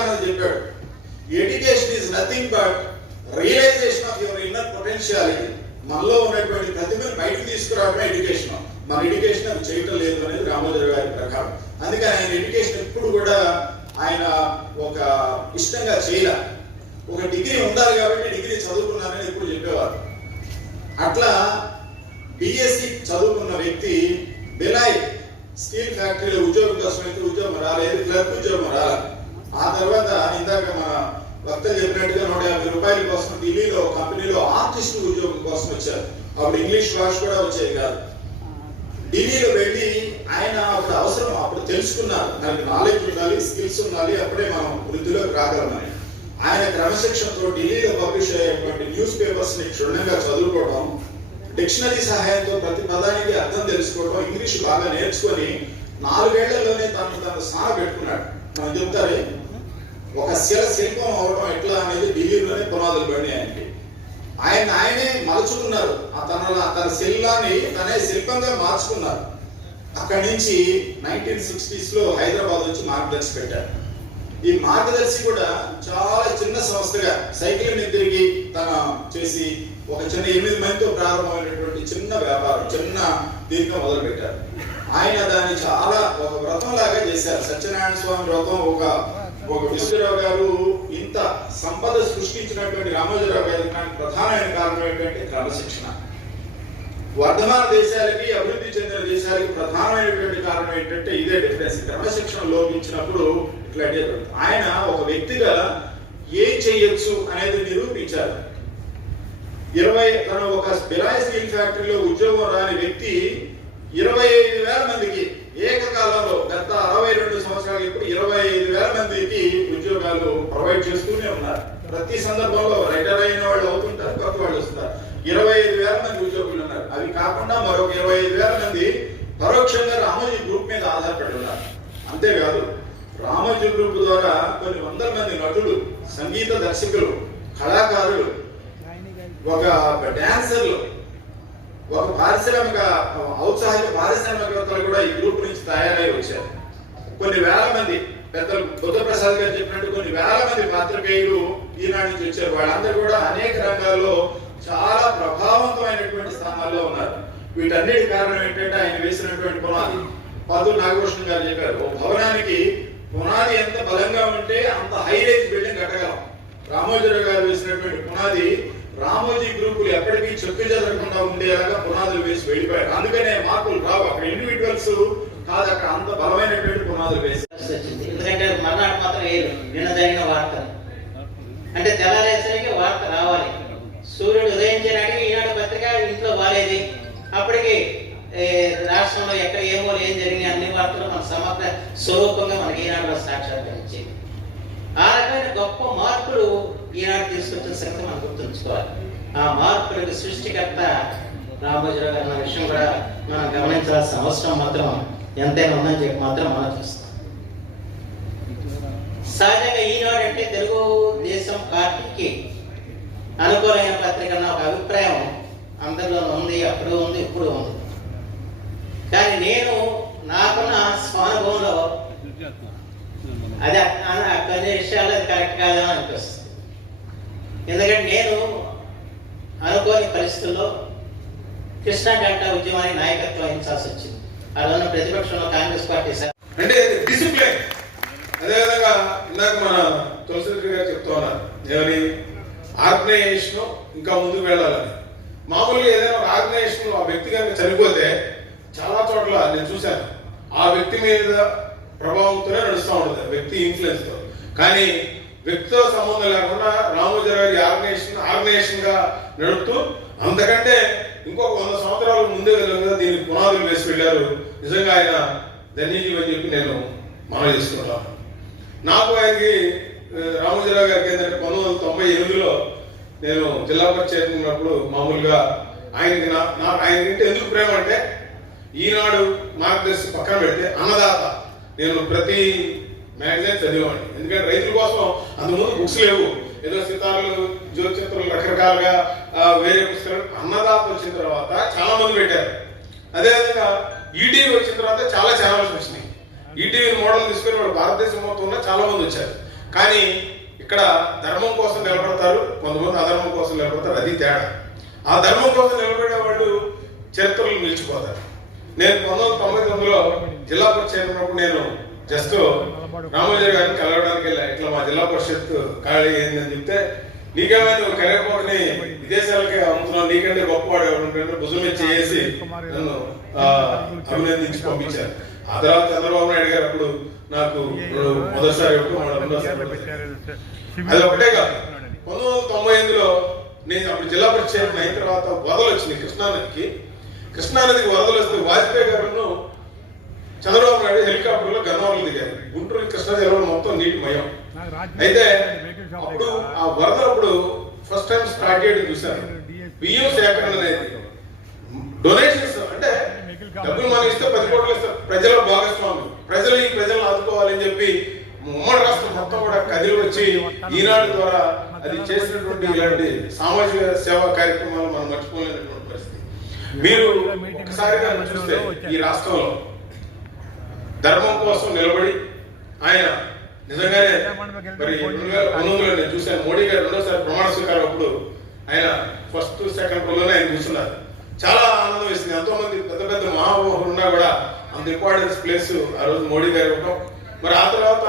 వివేకానంద చెప్పాడు education is nothing but realization of your inner potentiality మనలో ఉన్నటువంటి ప్రతిభను బయటకు తీసుకురావడమే ఎడ్యుకేషన్ మన ఎడ్యుకేషన్ అది చేయటం లేదు అనేది రామోజీరావు గారి ప్రకారం. అందుకని ఆయన ఎడ్యుకేషన్ ఎప్పుడు కూడా ఆయన ఒక ఇష్టంగా చేయలే. ఒక డిగ్రీ ఉండాలి కాబట్టి డిగ్రీ చదువుకున్నానని ఎప్పుడు చెప్పేవారు. అట్లా బిఎస్సి చదువుకున్న వ్యక్తి బిలాయ్ స్టీల్ ఫ్యాక్టరీలో ఉద్యోగం కోసం అయితే ఉద్యోగం రాలేదు క్లర్క్ ఉద్యోగం రాలేదు. తర్వాత ఇందాక మన వక్త చెప్పినట్టుగా నూట యాభై రూపాయల కోసం ఢిల్లీలో కంపెనీలో ఆర్టిస్ట్ ఉద్యోగం కోసం వచ్చారు. అప్పుడు ఇంగ్లీష్ భాష కూడా వచ్చేది కాదు. ఢిల్లీలో వెళ్ళి ఆయన అప్పుడు అవసరం అప్పుడు తెలుసుకున్నారు. దానికి నాలెడ్జ్ ఉండాలి స్కిల్స్ ఉండాలి అప్పుడే మనం వృద్ధిలోకి రాగలమని. ఆయన క్రమశిక్షణతో ఢిల్లీలో పబ్లిష్ అయ్యేటువంటి న్యూస్ పేపర్స్ని క్షుణ్ణంగా చదువుకోవడం డిక్షనరీ సహాయంతో ప్రతి పదానికి అర్థం తెలుసుకోవడం ఇంగ్లీష్ బాగా నేర్చుకొని నాలుగేళ్ళలోనే తను తను సాగ పెట్టుకున్నాడు. మనం చెప్తారే? ఒక శిల శిల్పం అవడం ఎట్లా అనేది ఢిల్లీలోనే పునాదులు పడినాయి ఆయనకి. ఆయన ఆయనే మలుచుకున్నారు. ఆ తన తన శిల్లాన్ని తనే శిల్పంగా మార్చుకున్నారు. అక్కడి నుంచి నైన్టీన్ సిక్స్టీస్లో హైదరాబాద్ వచ్చి మార్గదర్శి పెట్టారు. ఈ మార్గదర్శి కూడా చాలా చిన్న సంస్థగా సైకిల్ మీద తిరిగి తన చేసి ఒక చిన్న ఎనిమిది మందితో ప్రారంభమైనటువంటి చిన్న వ్యాపారం చిన్న దీనిగా మొదలు పెట్టారు ఆయన దాన్ని చాలా ఒక వ్రతం లాగా చేశారు. సత్యనారాయణ స్వామి వ్రతం ఒక ఒక విశ్వరావు గారు ఇంత సంపద సృష్టించినటువంటి రామోజీరావు గారి దానికి ప్రధానమైన కారణం ఏంటంటే క్రమశిక్షణ. వర్ధమాన దేశాలకి అభివృద్ధి చెందిన దేశాలకి ప్రధానమైనటువంటి కారణం ఏంటంటే ఇదే డిఫరెన్స్. క్రమశిక్షణ లోపించినప్పుడు ఇట్లా జరుగుతుంది. ఆయన ఒక వ్యక్తిగా ఏం చేయొచ్చు అనేది నిరూపించారు. ఇరవై తను ఒక బిలాయ్ స్టీల్ ఫ్యాక్టరీలో ఉద్యోగం రాని వ్యక్తి ఇరవై ఐదు వేల మందికి ఏకకాలంలో గత అరవై రెండు సంవత్సరాలు ఇప్పుడు ఇరవై ఐదు వేల మందికి ఉద్యోగాలు ప్రొవైడ్ చేస్తూనే ఉన్నారు. ప్రతి సందర్భంలో రిటైర్ అయిన వాళ్ళు అవుతుంటారు కొత్త వాళ్ళు వస్తారు. ఇరవై ఐదు వేల మంది ఉద్యోగులు ఉన్నారు. అవి కాకుండా మరొక ఇరవై ఐదు వేల మంది పరోక్షంగా రామోజీ గ్రూప్ మీద ఆధారపడి ఉన్నారు. అంతేకాదు రామోజీ గ్రూప్ ద్వారా కొన్ని వందల మంది నటులు సంగీత దర్శకులు కళాకారులు ఒక డాన్సర్లు ఒక పారిశ్రామిక ఔత్సాహిక పారిశ్రామికవేత్తలు కూడా ఈ గ్రూప్ నుంచి తయారై వచ్చారు. కొన్ని వేల మంది పెద్దలు బుద్ధప్రసాద్ గారు చెప్పినట్టు కొన్ని వేల మంది పాత్రికేయులు ఈనాడు నుంచి వచ్చారు. వాళ్ళందరూ కూడా అనేక రంగాల్లో చాలా ప్రభావవంతమైనటువంటి స్థానాల్లో ఉన్నారు. వీటన్నిటి కారణం ఏంటంటే ఆయన వేసినటువంటి పునాది. పదు నాగభూషణ్ గారు చెప్పారు ఓ భవనానికి పునాది ఎంత బలంగా ఉంటే అంత హై రైజ్ బిల్డింగ్ కట్టగలం. రామోజీరావు గారు వేసినటువంటి పునాది రామోజీ గ్రూపులు ఎప్పటికీ చెక్కు చెదరకుండా ఉండేలాగా పునాదులు వేసి వెళ్ళిపోయారు. అందుకనే మార్పులు రావు. అక్కడ ఇండివిజువల్స్ కాదు అక్కడ అంత బలమైనటువంటి పునాదులు వేసి ఎందుకంటే మర్నాడు మాత్రం వేరు నిన్న వార్త. అంటే తెల్లారేసరికి వార్త రావాలి. సూర్యుడు ఉదయించడానికి ఈనాడు పత్రిక ఇంట్లో బాగాలేదు అప్పటికి రాష్ట్రంలో ఎక్కడ ఏమో ఏం జరిగినాయి అన్ని వార్తలు మన సమగ్ర స్వరూపంగా మనకి ఈనాడు సాక్షాత్కరించింది ఆ రకమైన గొప్ప మార్పులు ఈనాడు తీసుకొచ్చిన సంగతి మనం గుర్తుంచుకోవాలి ఆ మార్పులకు సృష్టికర్త రామోజీరావు గారు అన్న విషయం కూడా మనం గమనించాల్సిన అవసరం మాత్రం ఎంతైనా ఉందని చెప్పి మాత్రం మనం చూస్తాం. సహజంగా ఈనాడు అంటే తెలుగు దేశం పార్టీకి అనుకూలమైన పత్రిక అన్న ఒక అభిప్రాయం అందరిలో ఉంది అప్పుడు ఉంది ఇప్పుడు ఉంది. కానీ నేను నాకున్న స్వానుభవంలో అది అ- కొన్ని విషయాలు అది కరెక్ట్ కాదా అనిపిస్తుంది. ఎందుకంటే నేను అనుకోని పరిస్థితుల్లో కృష్ణా డెల్టా ఉద్యమానికి నాయకత్వం వహించాల్సి వచ్చింది. అలా ఉన్న ప్రతిపక్షంలో కాంగ్రెస్ పార్టీ సార్ అంటే డిసిప్లిన్ అదేవిధంగా ఇందాక మన తులసి గారు చెప్తా ఉన్నారు. ఏమని? ఆర్గనైజేషన్ ఇంకా ముందుకు వెళ్ళాలని. మామూలుగా ఏదైనా ఒక ఆర్గనైజేషన్ ఆ వ్యక్తి కనుక చనిపోతే చాలా చోట్ల నేను చూశాను. ఆ వ్యక్తి మీద ప్రభావంతోనే నడుస్తూ ఉంటుంది. వ్యక్తి ఇన్ఫ్లుయెన్స్తో కానీ వ్యక్తితో సంబంధం లేకుండా రామోజీ గారి ఆర్గనైజేషన్ ఆర్గనైజేషన్గా నడుపుతూ అంతకంటే ఇంకొక వంద సంవత్సరాల ముందే విధంగా దీనికి పునాదులు వేసి వెళ్ళారు. నిజంగా ఆయన ధన్యజీవి అని చెప్పి నేను మనం చేసుకుంటాను నాకు ఆయనకి రామోజీరావు గారికి ఏంటంటే పంతొమ్మిది వందల తొంభై ఎనిమిదిలో నేను జిల్లా పరిషత్ ఉన్నప్పుడు మామూలుగా ఆయనకి నా నాకు ఆయనకి ఎందుకు ప్రేమ అంటే ఈనాడు మార్గదర్శి పక్కన పెడితే అన్నదాత. నేను ప్రతి మ్యాగజైన్ చదివేవాడిని. ఎందుకంటే రైతుల కోసం అంతకుముందు బుక్స్ లేవు. ఏదో సితారులు జ్యోతిచిత్రులు రకరకాలుగా వేరే పుస్తకాలు అన్నదాత వచ్చిన తర్వాత చాలా మంది పెట్టారు. అదేవిధంగా ఈటీవీ వచ్చిన తర్వాత చాలా ఛానల్స్ వచ్చినాయి. ఈటీవీ మోడల్ తీసుకుని వాడు భారతదేశం మొత్తం ఉన్న చాలా మంది వచ్చారు. కానీ ఇక్కడ ధర్మం కోసం నిలబడతారు కొంతమంది అధర్మం కోసం నిలబడతారు. అది తేడా. ఆ ధర్మం కోసం నిలబడే వాళ్ళు చరిత్రలు నిలిచిపోతారు. నేను పంతొమ్మిది తొంభై తొమ్మిదిలో జిల్లా పరిషత్ ఉన్నప్పుడు నేను జస్ట్ రామోజీ గారిని కలవడానికి వెళ్ళా. ఇట్లా మా జిల్లా పరిషత్ ఖాళీ అయిందని చెప్తే నీకేమైనా నువ్వు కరేపాకుని విదేశాలకి అమ్ముతున్నావు? నీకంటే గొప్పవాడు ఎవరు భుజం మీద చేసి నన్ను అభినందించి పంపించారు. ఆ తర్వాత చంద్రబాబు నాయుడు గారు అప్పుడు నాకు ఇప్పుడు మొదటిసారి అది ఒకటే కాదు. పంతొమ్మిది వందల తొంభై ఎనిమిదిలో నేను అప్పుడు జిల్లా పరిషత్ అయిన తర్వాత వరదలు వచ్చినాయి. కృష్ణానదికి. కృష్ణానదికి వరదలు వస్తే వాజ్పేయి నాయుడు హెలికాప్టర్లో గన్నవరం దిగారు. గుంటూరు కృష్ణా జిల్లాలో మొత్తం నీటి మయం. అయితే అప్పుడు ఆ వరదలప్పుడు ఫస్ట్ టైం స్టార్ట్ చేయడం చూశాను. బియ్యం సేకరణ అనేది. డొనేషన్స్ అంటే డబ్బులు మనం ఇస్తే పది కోట్లు ఇస్తే ప్రజల భాగస్వామి ప్రజలు ఈ ప్రజలను ఆదుకోవాలని చెప్పి ఉమ్మడి రాష్ట్రం మొత్తం కూడా కదిలి వచ్చి ఈనాడు ద్వారా అది చేసినటువంటి ఇలాంటి సామాజిక సేవా కార్యక్రమాలు మనం మర్చిపోలేనటువంటి పరిస్థితి. మీరు ఒకసారిగా చూస్తే ఈ రాష్ట్రంలో ధర్మం కోసం నిలబడి ఆయన నిజంగానే మరి రెండు వేల పంతొమ్మిదిలో నేను చూశాను. మోడీ గారు రెండోసారి ప్రమాణ స్వీకారం అప్పుడు ఆయన ఫస్ట్ సెకండ్ రోలోనే ఆయన కూర్చున్నారు. చాలా ఆనందం వేసింది. ఎంతో మంది పెద్ద పెద్ద మహామోహులు ఉన్నా కూడా అంత ఇంపార్టెన్స్ ప్లేస్ ఆ రోజు మోడీ గారు ఇవ్వడం మరి ఆ తర్వాత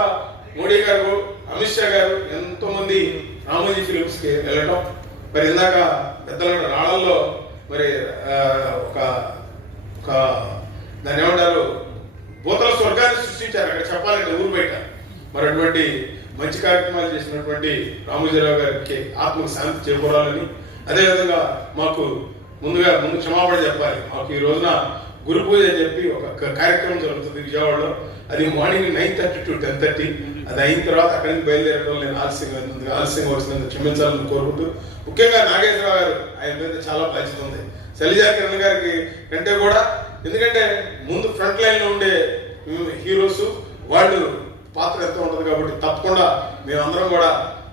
మోడీ గారు అమిత్ షా గారు ఎంతో మంది రామోజీ ఫిలిమ్స్కి వెళ్ళడం మరి ఇందాక పెద్దల రాళ్ళల్లో మరి ఒక ఒక దాన్ని ఏమంటారు? భూతల స్వర్గాన్ని సృష్టించారు. అక్కడ చెప్పాలంటే ఊరు బయట. మరి అటువంటి మంచి కార్యక్రమాలు చేసినటువంటి రామోజీరావు గారికి ఆత్మకు శాంతి చేకూరాలని అదేవిధంగా మాకు ముందుగా ముందు క్షమాపణ చెప్పాలి. మాకు ఈ రోజున గురు పూజ అని చెప్పి ఒక కార్యక్రమం జరుగుతుంది విజయవాడలో. అది morning nine thirty to ten thirty. అది అయిన తర్వాత అక్కడి నుంచి బయలుదేరడం నేను ఆలస్యంగా ఉంది. ఆలస్యంగా వచ్చినందుకు క్షమించాలని కోరుకుంటూ ముఖ్యంగా నాగేశ్వరరావు గారు ఆయన మీద చాలా బాధ్యత ఉంది. శలిజా కిరణ్ గారికి కంటే కూడా ఎందుకంటే ముందు ఫ్రంట్ లైన్ ఉండే హీరోస్ వాళ్ళు పాత్ర ఎంత ఉంటుంది కాబట్టి తప్పకుండా మేమందరం కూడా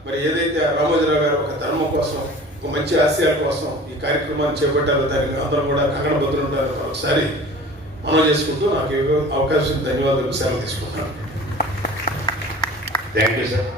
మరి ఏదైతే రామోజీరావు గారు ఒక ధర్మం కోసం ఒక మంచి ఆశయాల కోసం ఈ కార్యక్రమాన్ని చేపట్టారో దానికి అందరం కూడా కంగణ బద్దులు ఉంటారు మరొకసారి మనం చేసుకుంటూ నాకు అవకాశం ధన్యవాదాలు సెలవు తీసుకుంటాను థ్యాంక్ యూ సార్